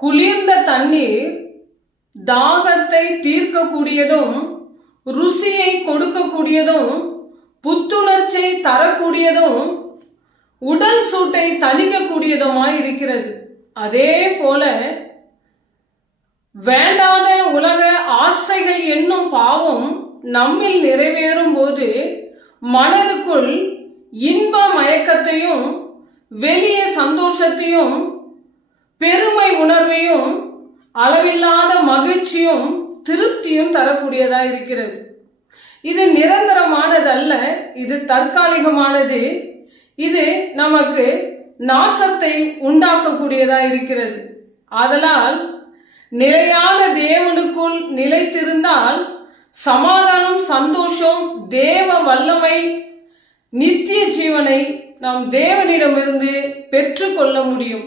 குளிர்ந்த தண்ணீர் தாகத்தை தீர்க்கக்கூடியதும் ருசியை கொடுக்கக்கூடியதும் புத்துணர்ச்சியை தரக்கூடியதும் உடல் சூட்டை தணிக்கக்கூடியதுமாய் இருக்கிறது. அதே போல வேண்டாத உலக ஆசைகள் என்னும் பாவம் நம்மில் நிறைவேறும் போது மனதுக்குள் இன்ப மயக்கத்தையும் வெளியே சந்தோஷத்தையும் பெருமை உணர்வையும் அளவில்லாத மகிழ்ச்சியும் திருப்தியும் தரக்கூடியதா இருக்கிறது. இது நிரந்தரமானதல்ல, இது தற்காலிகமானது. இது நமக்கு நாசத்தை உண்டாக்கக்கூடியதா இருக்கிறது. ஆதலால் நிலையான தேவனுக்குள் நிலைத்திருந்தால் சமாதானம், சந்தோஷம், தேவ வல்லமை, நித்திய ஜீவனை நாம் தேவனிடமிருந்து பெற்றுக்கொள்ள முடியும்.